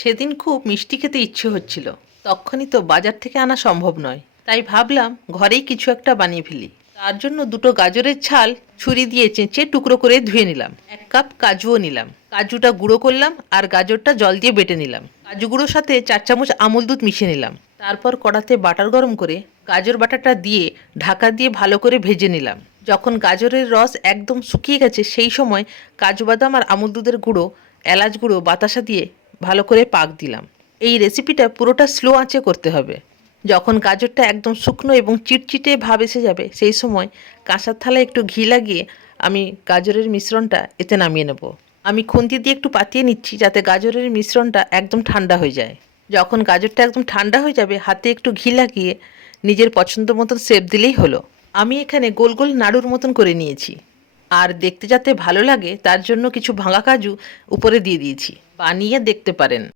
সেদিন খুব মিষ্টি খেতে ইচ্ছে হচ্ছিল। তখনই তো বাজার থেকে আনা সম্ভব নয়, তাই ভাবলাম ঘরেই কিছু একটা বানিয়ে ফেলি। তার জন্য দুটো গাজরের ছাল ছুরি দিয়ে চেঁচে টুকরো করে ধুয়ে নিলাম। 1 কাপ কাজুও নিলাম। কাজুটা গুঁড়ো করলাম আর গাজরটা জল দিয়ে বেটে নিলাম। কাজু গুঁড়োর সাথে 4 চামচ আমুল দুধ মিশিয়ে নিলাম। তারপর কড়াতে বাটার গরম করে গাজর বাটাটা দিয়ে ঢাকা দিয়ে ভালো করে ভেজে নিলাম। যখন গাজরের রস একদম শুকিয়ে গেছে সেই সময় কাজু বাদাম আর আমুল দুধের গুঁড়ো, এলাচ গুঁড়ো, বাতাসা দিয়ে ভালো করে পাক দিলাম। এই রেসিপিটা পুরোটা স্লো আঁচে করতে হবে। যখন গাজরটা একদম শুকনো এবং চিটচিটে ভাব এসে যাবে সেই সময় কাঁসার থালায় একটু ঘি লাগিয়ে আমি গাজরের মিশ্রণটা এতে নামিয়ে নেব। আমি খুন্তি দিয়ে একটু পাতিয়ে নিচ্ছি যাতে গাজরের মিশ্রণটা একদম ঠান্ডা হয়ে যায়। যখন গাজরটা একদম ঠান্ডা হয়ে যাবে হাতে একটু ঘি লাগিয়ে নিজের পছন্দ মতন শেপ দিলেই হলো। আমি এখানে গোল গোল নাড়ুর মতন করে নিয়েছি। আর দেখতে যাতে ভালো লাগে তার জন্য কিছু ভাঙা কাজু উপরে দিয়ে দিয়েছি। বানিয়ে দেখতে পারেন।